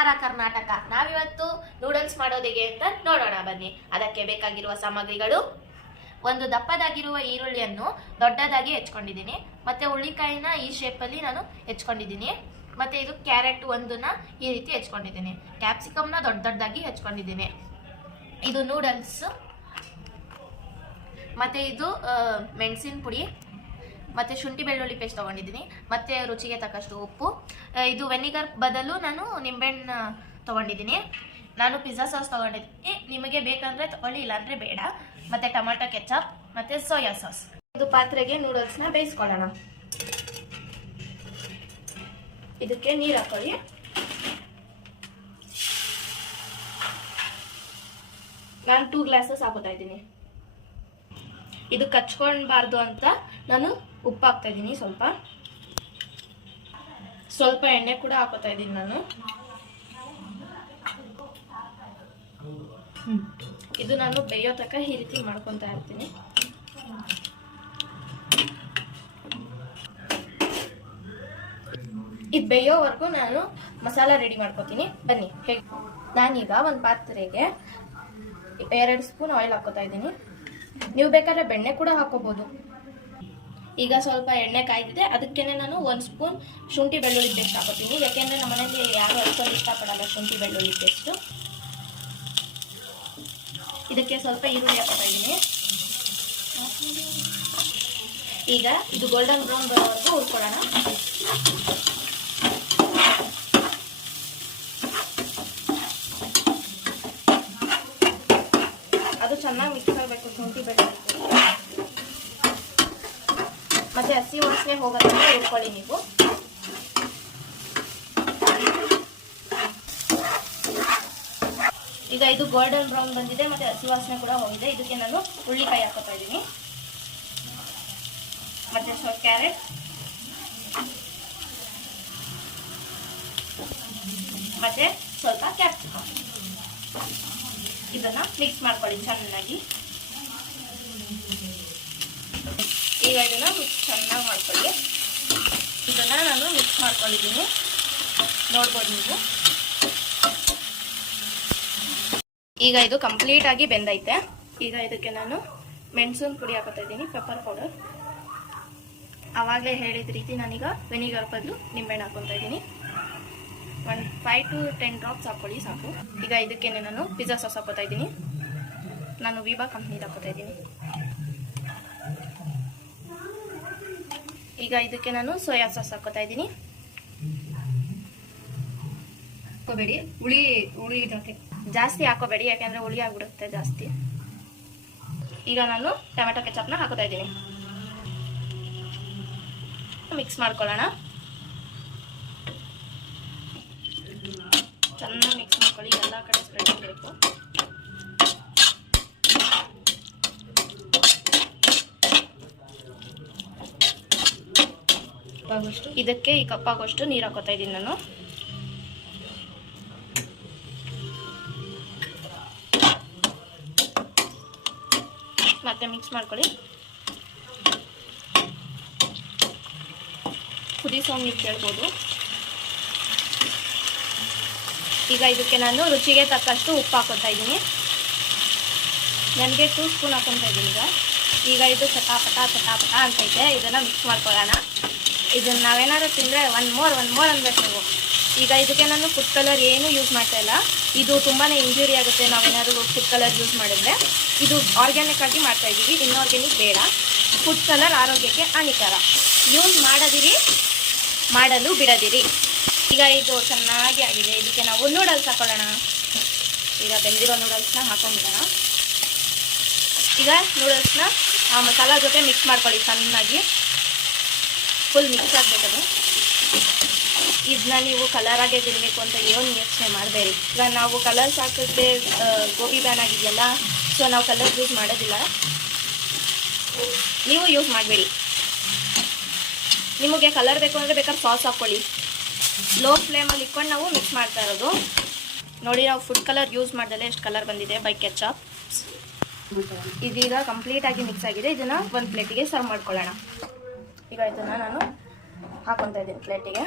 ನಮಸ್ಕಾರ ಕರ್ನಾಟಕ. ನಾವಿವತ್ತು ನೂಡಲ್ಸ್ ಮಾಡೋದು ಹೇಗೆ ಅಂತ ನೋಡೋಣ ಬನ್ನಿ. ಅದಕ್ಕೆ ಬೇಕಾಗಿರುವ ಸಾಮಗ್ರಿಗಳು: ಒಂದು ದಪ್ಪದಾಗಿರುವ ಈರುಳ್ಳಿಯನ್ನು ದೊಡ್ಡದಾಗಿ ಹೆಚ್ಕೊಂಡಿದ್ದೀನಿ, ಮತ್ತೆ ಹುಳ್ಳಿಕಾಯಿನ ಈ ಶೇಪಲ್ಲಿ ನಾನು ಹೆಚ್ಕೊಂಡಿದ್ದೀನಿ, ಮತ್ತೆ ಇದು ಕ್ಯಾರೆಟ್ ಒಂದನ್ನ ಈ ರೀತಿ ಹೆಚ್ಕೊಂಡಿದ್ದೀನಿ, ಕ್ಯಾಪ್ಸಿಕಮ್ನ ದೊಡ್ಡದಾಗಿ ಹೆಚ್ಕೊಂಡಿದ್ದೀನಿ. ಇದು ನೂಡಲ್ಸ್, ಮತ್ತೆ ಇದು ಮೆಣಸಿನ ಪುಡಿ, ಮತ್ತೆ ಶುಂಠಿ ಬೆಳ್ಳುಳ್ಳಿ ಪೇಸ್ಟ್ ತೊಗೊಂಡಿದ್ದೀನಿ, ಮತ್ತೆ ರುಚಿಗೆ ತಕ್ಕಷ್ಟು ಉಪ್ಪು. ಇದು ವೆನಿಗರ್ ಬದಲು ನಾನು ನಿಂಬೆಹಣ್ಣು ತೊಗೊಂಡಿದ್ದೀನಿ. ನಾನು ಪಿಜ್ಜಾ ಸಾಸ್ ತೊಗೊಂಡಿದ್ದೀನಿ, ನಿಮಗೆ ಬೇಕಂದರೆ ತೊಗೊಳ್ಳಿ, ಇಲ್ಲಾಂದರೆ ಬೇಡ. ಮತ್ತು ಟೊಮಾಟೊ ಕೆಚಪ್ ಮತ್ತು ಸೋಯಾ ಸಾಸ್. ಇದು ಪಾತ್ರೆಗೆ ನೂಡಲ್ಸ್ನ ಬೇಯಿಸ್ಕೊಳ್ಳೋಣ. ಇದಕ್ಕೆ ನೀರು ಹಾಕೊಳ್ಳಿ. ನಾನು 2 ಗ್ಲಾಸಸ್ ಹಾಕೋತಾ ಇದ್ದೀನಿ. ಇದು ಕಚ್ಕೊಳ್ಬಾರ್ದು ಅಂತ ನಾನು ಉಪ್ಪು ಹಾಕ್ತಾ ಇದ್ದೀನಿ, ಸ್ವಲ್ಪ ಎಣ್ಣೆ ಕೂಡ ಹಾಕೋತಾ ಇದ್ದೀನಿ ನಾನು. ಇದು ನಾನು ಬೇಯೋ ತನಕ ಈ ರೀತಿ ಮಾಡ್ಕೊತಾ ಇರ್ತೀನಿ. ಇದು ಬೇಯೋವರೆಗೂ ನಾನು ಮಸಾಲ ರೆಡಿ ಮಾಡ್ಕೋತೀನಿ, ಬನ್ನಿ ಹೇಗೆ. ನಾನೀಗ ಒಂದು ಪಾತ್ರೆಗೆ 2 ಸ್ಪೂನ್ ಆಯಿಲ್ ಹಾಕೋತಾ ಇದ್ದೀನಿ. ನೀವು ಬೇಕಾದ್ರೆ ಬೆಣ್ಣೆ ಕೂಡ ಹಾಕೋಬಹುದು. ಈಗ ಸ್ವಲ್ಪ ಎಣ್ಣೆ ಕಾಯ್ದಿದೆ, ಅದಕ್ಕೇನೆ ನಾನು 1 ಸ್ಪೂನ್ ಶುಂಠಿ ಬೆಳ್ಳುಳ್ಳಿ ಪೇಸ್ಟ್ ಹಾಕೋತೀನಿ. ಯಾಕೆಂದರೆ ನಮ್ಮ ಮನೆಯಲ್ಲಿ ಯಾರು ಅಷ್ಟೊಂದು ಇಷ್ಟಪಡಲ್ಲ ಶುಂಠಿ ಬೆಳ್ಳುಳ್ಳಿ ಪೇಸ್ಟು. ಇದಕ್ಕೆ ಸ್ವಲ್ಪ ಈರುಳ್ಳಿ ಹಾಕೋತಾ ಇದ್ದೀನಿ. ಈಗ ಇದು ಗೋಲ್ಡನ್ ಬ್ರೌನ್ ಬರೋವರೆಗೂ ಹುರ್ಕೊಳ್ಳೋಣ. ಅದು ಚೆನ್ನಾಗಿ ಮಿಕ್ಸ್ ಆಗಬೇಕು ಶುಂಠಿ ಬೆಳ್ಳುಳ್ಳಿ ಮತ್ತೆ ಹಸಿ ವಾಸನೆ ಹೋಗೋದನ್ನ ಹುರ್ಕೊಳ್ಳಿ ನೀವು. ಈಗ ಇದು ಗೋಲ್ಡನ್ ಬ್ರೌನ್ ಬಂದಿದೆ ಮತ್ತೆ ಹಸಿ ವಾಸನೆ ಕೂಡ ಹೋಗಿದೆ. ಇದಕ್ಕೆ ನಾನು ಹುಳ್ಳಿಕಾಯಿ ಹಾಕೋತಾ ಇದ್ದೀನಿ, ಮತ್ತೆ ಸ್ವಲ್ಪ ಕ್ಯಾರೆಟ್, ಮತ್ತೆ ಸ್ವಲ್ಪ ಕ್ಯಾಪ್ಸಿಕಮ್. ಇದನ್ನ ಮಿಕ್ಸ್ ಮಾಡ್ಕೊಳ್ಳಿ ಚೆನ್ನಾಗಿ. ಈಗ ಇದನ್ನ ಮಿಕ್ಸ್ ಚೆನ್ನಾಗಿ ಮಾಡ್ಕೊಳ್ಳಿ. ಇದನ್ನ ನಾನು ಮಿಕ್ಸ್ ಮಾಡ್ಕೊಂಡಿದ್ದೀನಿ, ನೋಡ್ಬೋದು ನೀವು. ಈಗ ಇದು ಕಂಪ್ಲೀಟ್ ಆಗಿ ಬೆಂದೈತೆ. ಈಗ ಇದಕ್ಕೆ ನಾನು ಮೆಣಸಿನ ಪುಡಿ ಹಾಕೋತಾ ಇದ್ದೀನಿ, ಪೆಪ್ಪರ್ ಪೌಡರ್. ಆವಾಗಲೇ ಹೇಳಿದ ರೀತಿ ನಾನೀಗ ವೆನಿಗರ್ ಬದಲು ನಿಂಬೆಹಣ್ಣು ಹಾಕೊತಾ ಇದ್ದೀನಿ. 5 to 10 ಡ್ರಾಪ್ಸ್ ಹಾಕೊಳ್ಳಿ ಸಾಕು. ಈಗ ಇದಕ್ಕೇನೆ ನಾನು ಪಿಜ್ಜಾ ಸಾಸ್ ಹಾಕೋತಾ ಇದ್ದೀನಿ. ನಾನು ವಿವಾ ಕಂಪ್ನಿದು ಹಾಕೋತಾ ಇದ್ದೀನಿ. ಈಗ ಇದಕ್ಕೆ ನಾನು ಸೋಯಾ ಸಾಸ್ ಹಾಕೋತಾ ಇದ್ದೀನಿ. ಹಾಕೋಬೇಡಿ, ಹುಳಿ ಜಾಸ್ತಿ ಹಾಕೋಬೇಡಿ, ಯಾಕೆಂದ್ರೆ ಹುಳಿ ಆಗ್ಬಿಡುತ್ತೆ ಜಾಸ್ತಿ. ಈಗ ನಾನು ಟೊಮೆಟೊ ಕೆಚಪ್ನ ಹಾಕೋತಾ ಇದ್ದೀನಿ. ಮಿಕ್ಸ್ ಮಾಡ್ಕೊಳ್ಳೋಣ. ಚೆನ್ನಾಗಿ ಮಿಕ್ಸ್ ಮಾಡ್ಕೊಳ್ಳಿ, ಎಲ್ಲ ಕಡೆ ಸ್ಪ್ರೆಡ್ ಆಗಬೇಕು. ಇದಕ್ಕೆ ಈ ಕಪ್ಪಾಗೋಷ್ಟು ನೀರು ಹಾಕೋತಾ ಇದ್ದೀನಿ ನಾನು. ಮತ್ತೆ ಮಿಕ್ಸ್ ಮಾಡ್ಕೊಳ್ಳಿ. ಕುದಿಸೋ ನೀರು ಕೇಳ್ಬೋದು. ಈಗ ಇದಕ್ಕೆ ನಾನು ರುಚಿಗೆ ತಕ್ಕಷ್ಟು ಉಪ್ಪು ಹಾಕೋತಾ ಇದ್ದೀನಿ. ನನಗೆ 2 ಸ್ಪೂನ್ ಹಾಕೊತಾ ಇದ್ದೀನಿ. ಈಗ ಇದು ಚಟಾಪಟ ಅಂತೈತೆ. ಇದನ್ನು ಮಿಕ್ಸ್ ಮಾಡ್ಕೊಳ್ಳೋಣ. ಇದನ್ನು ನಾವೇನಾದ್ರು ತಿಂದರೆ ಒನ್ ಮೋರ್ ಅನ್ಬೇಕು ನೀವು. ಈಗ ಇದಕ್ಕೆ ನಾನು ಫುಡ್ ಕಲರ್ ಏನು ಯೂಸ್ ಮಾಡ್ತಾ ಇಲ್ಲ. ಇದು ತುಂಬಾ ಇಂಜುರಿ ಆಗುತ್ತೆ ನಾವೇನಾದ್ರು ಫುಡ್ ಕಲರ್ ಯೂಸ್ ಮಾಡಿದ್ರೆ. ಇದು ಆರ್ಗ್ಯಾನಿಕ್ ಆಗಿ ಮಾಡ್ತಾ ಇದ್ದೀವಿ, ಇನ್ಆರ್ಗ್ಯಾನಿಕ್ ಬೇಡ. ಫುಡ್ ಕಲರ್ ಆರೋಗ್ಯಕ್ಕೆ ಹಾನಿಕರ. ಯೂಸ್ ಮಾಡಲು ಬಿಡದಿರಿ. ಈಗ ಇದು ಚೆನ್ನಾಗಿ ಆಗಿದೆ. ಇದಕ್ಕೆ ನಾವು ನೂಡಲ್ಸ್ ಹಾಕೊಳ್ಳೋಣ. ಈಗ ಬೆಂದಿರೋ ನೂಡಲ್ಸ್ನ ಹಾಕೊಂಡ್ಬಿಡೋಣ. ಈಗ ನೂಡಲ್ಸ್ನ ಆ ಮಸಾಲ ಜೊತೆ ಮಿಕ್ಸ್ ಮಾಡ್ಕೊಳ್ಳಿ ಚೆನ್ನಾಗಿ. ಫುಲ್ ಮಿಕ್ಸ್ ಆಗಬೇಕದು. ಇದನ್ನ ನೀವು ಕಲರ್ ಆಗೇ ತಿನ್ನಬೇಕು ಅಂತ ಏನು ಯೋಚನೆ ಮಾಡಬೇಡಿ. ಈಗ ನಾವು ಕಲರ್ಸ್ ಹಾಕಿದ್ರೆ ಗೋಬಿ ಬ್ಯಾನ್ ಆಗಿದೆಯಲ್ಲ, ಸೊ ನಾವು ಕಲರ್ಸ್ ಯೂಸ್ ಮಾಡೋದಿಲ್ಲ. ನೀವು ಯೂಸ್ ಮಾಡಬೇಡಿ. ನಿಮಗೆ ಕಲರ್ ಬೇಕು ಅಂದರೆ ಬೇಕಾದ್ರೆ ಸಾಸ್ ಹಾಕ್ಕೊಳ್ಳಿ. ಲೋ ಫ್ಲೇಮಲ್ಲಿ ಇಟ್ಕೊಂಡು ನಾವು ಮಿಕ್ಸ್ ಮಾಡ್ತಾ ಇರೋದು. ನೋಡಿ, ನಾವು ಫುಡ್ ಕಲರ್ ಯೂಸ್ ಮಾಡ್ದಲ್ಲೇ ಎಷ್ಟು ಕಲರ್ ಬಂದಿದೆ ಬೈ ಕೆಚಪ್. ಇದೀಗ ಕಂಪ್ಲೀಟಾಗಿ ಮಿಕ್ಸ್ ಆಗಿದೆ. ಇದನ್ನು ಒಂದು ಪ್ಲೇಟಿಗೆ ಸರ್ವ್ ಮಾಡ್ಕೊಳ್ಳೋಣ. ಈಗ ಇದನ್ನು ನಾನು ಹಾಕೊತಾ ಇದ್ದೀನಿ ಪ್ಲೇಟಿಗೆ.